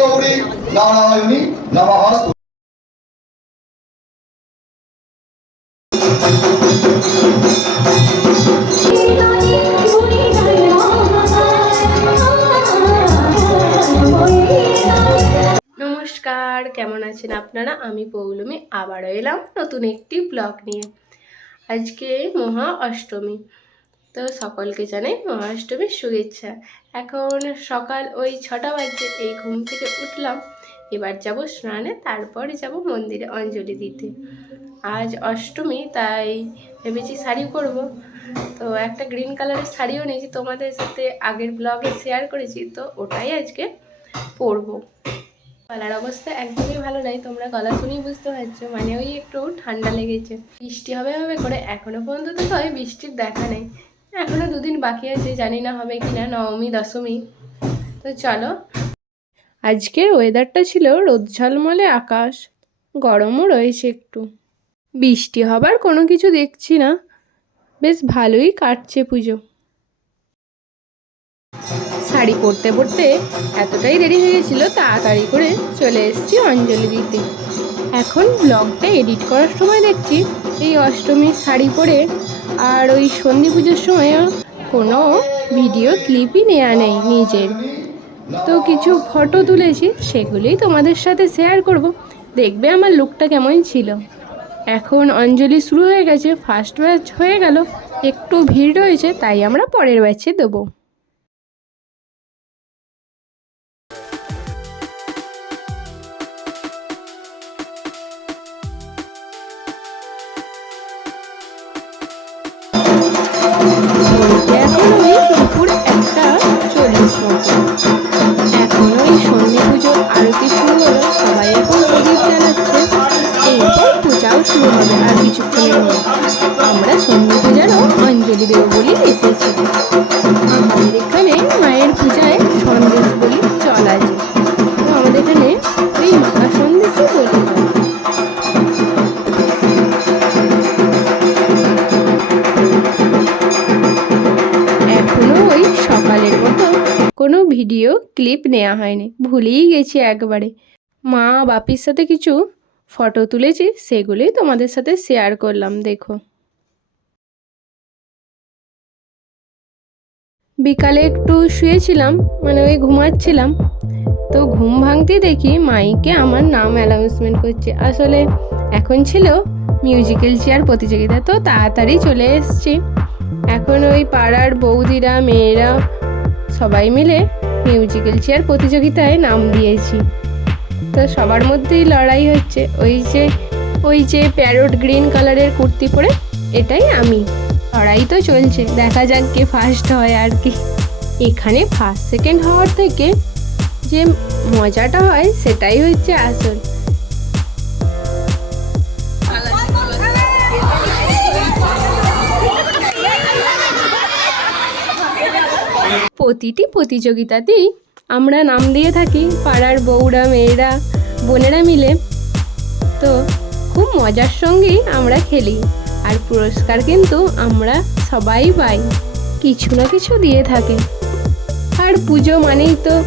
গৌরী, নারায়ণী নমস্কার, কেমন আছেন আপনারা? আমি পৌলমী, আবারও এলাম নতুন একটি ব্লগ নিয়ে। আজকে মহা অষ্টমী। তো সকলকে জানাই মহা অষ্টমীর শুভেচ্ছা। এখন সকাল ওই ছটা বাজে, এই ঘুম থেকে উঠলাম। এবার যাব স্নানে, তারপরে যাব মন্দিরে অঞ্জলি দিতে। আজ অষ্টমী, তাই ভেবেছি শাড়ি পরব। তো একটা গ্রিন কালারের শাড়িও নিয়েছি, তোমাদের সাথে আগের ব্লগে শেয়ার করেছি, তো ওটাই আজকে পরবো। গলার অবস্থা একদমই ভালো নাই, তোমরা গলা শুনেই বুঝতে পারছ মানে ওই একটু ঠান্ডা লেগেছে। বৃষ্টি হবে হবে করে, এখনও পর্যন্ত তো বৃষ্টির দেখা নেই। এখনও দুদিন বাকি আছে, জানি না হবে কি না নবমী, দশমী। তো চলো। আজকের ওয়েদারটা ছিল রোদ ঝলমলে আকাশ, গরমও রয়েছে একটু। বৃষ্টি হবার কোনো কিছু দেখছি না। বেশ ভালোই কাটছে পুজো। শাড়ি পরতে পরতে এতটাই দেরি হয়ে গেছিল, তাড়াতাড়ি করে চলে এসেছি অঞ্জলি দিতে। এখন ব্লগটা এডিট করার সময় দেখছি। এই অষ্টমীর শাড়ি পরে আর ওই সন্ধি পুজোর সময়ও কোনো ভিডিও ক্লিপই নেওয়া নেই নিজের। তো কিছু ফটো তুলেছি, সেগুলোই তোমাদের সাথে শেয়ার করব। দেখবে আমার লুকটা কেমন ছিল। এখন অঞ্জলি শুরু হয়ে গেছে ফার্স্ট ব্যাচ হয়ে গেল। একটু ভিড় রয়েছে, তাই আমরা পরের ব্যাচে দেবো। ওই একটা চল্লিশ এখন ওই সন্ধি পুজোর আরতি শুরু সবাই এখন পূজাও শুরু আর কিছুক্ষণের মধ্যে। আমরা সন্ধি পূজারও অঞ্জলি দেব বলে এসেছি। ভিডিও ক্লিপ নেওয়া হয়নি। ভুলেই গেছি একবারে। মা বাপির সাথে কিছু ফটো তুলেছি, সেগুলোই তোমাদের সাথে শেয়ার করলাম, দেখো। বিকালে একটু শুয়েছিলাম মানে ওই ঘুমাচ্ছিলাম। তো ঘুম ভাঙতে দেখি মাইকে আমার নাম অ্যানাউন্সমেন্ট করছে। আসলে এখন ছিল মিউজিক্যাল চেয়ার প্রতিযোগিতা, তো তাড়াতাড়ি চলে এসেছি। এখন ওই পাড়ার বৌদিরা, মেয়েরা সবাই মিলে মিউজিক্যাল চেয়ার প্রতিযোগিতায় নাম দিয়েছি। তো সবার মধ্যেই লড়াই হচ্ছে। ওই যে ওই যে প্যারোট গ্রিন কালারের কুর্তি পরে এটাই আমি। লড়াই তো চলছে, দেখা যাক কে ফার্স্ট হয় আর কি। এখানে ফার্স্ট সেকেন্ড হওয়ার থেকে যে মজাটা হয় সেটাই হচ্ছে আসল। প্রতিটি প্রতিযোগিতাতেই আমরা নাম দিয়ে থাকি পাড়ার বউরা, মেয়েরা, বোনেরা মিলে। তো খুব মজার সঙ্গেই আমরা খেলি আর পুরস্কার কিন্তু আমরা সবাই পাই। কিছু না কিছু দিয়ে থাকে। আর পুজো মানেই তো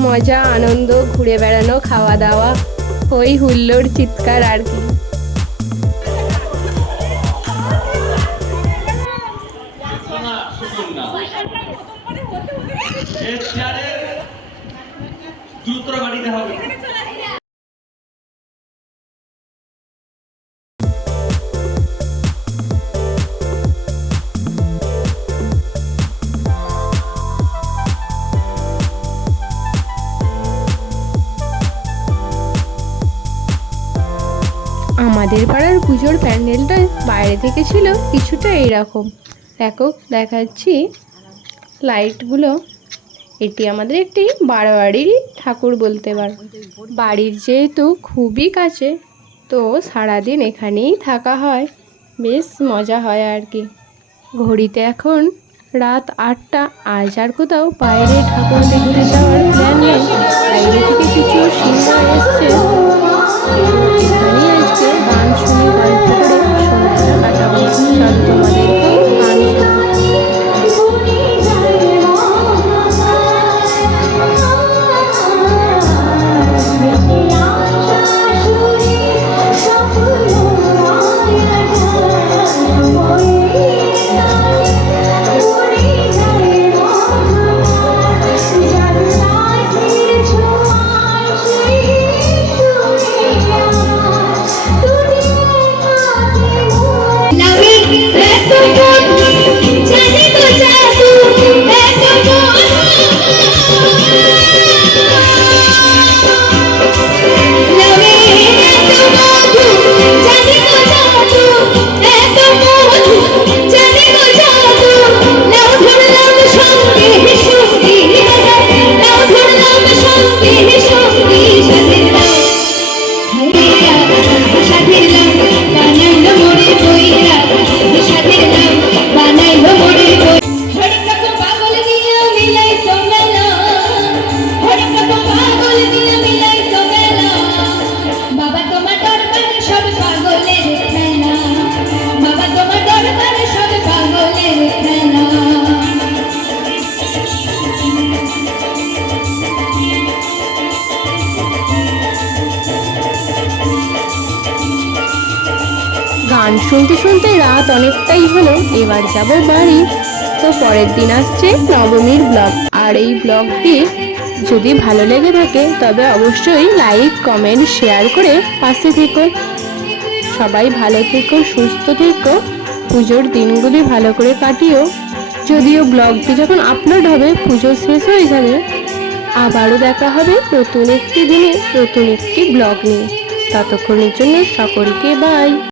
মজা, আনন্দ, ঘুরে বেড়ানো, খাওয়া দাওয়া, হই হুল্লোড়, চিৎকার আর কি। চেয়ারে দ্রুত বাড়িতে হবে। আমাদের পাড়ার পুজোর প্যান্ডেলটা বাইরে থেকে ছিল কিছুটা এইরকম দেখো, দেখাচ্ছি। লাইটগুলো এটি আমাদের একটি বারোয়ারিরই ঠাকুর বলতে পারো। বাড়ির যেহেতু খুবই কাছে, তো সারাদিন এখানেই থাকা হয়। বেশ মজা হয় আর কি। ঘড়িতে এখন রাত আটটা। আজ আর কোথাও বাইরে ঠাকুর দেখতে যাওয়ার প্ল্যান নেই। বাইরে থেকে কিছু সিনেমা এসছে। এখানেই আজকে গান শুনে, গল্প করে সন্ধ্যাটা কাটাবো। চল তোমাদেরকেও Now we let's go. গান শুনতে শুনতে রাত অনেকটাই হলো। এবার যাব বাড়ি। তো পরের দিন আসছে নবমীর ব্লগ। আর এই ব্লগটি যদি ভালো লেগে থাকে, তবে অবশ্যই লাইক, কমেন্ট, শেয়ার করে পাশে থেকো। সবাই ভালো থেকো, সুস্থ থেকো। পুজোর দিনগুলি ভালো করে কাটিও। যদিও ব্লগটি যখন আপলোড হবে, পুজো শেষ হয়ে যাবে। আবারও দেখা হবে নতুন একটি দিনে, নতুন একটি ব্লগ নিয়ে। ততক্ষণের জন্য সকলকে বাই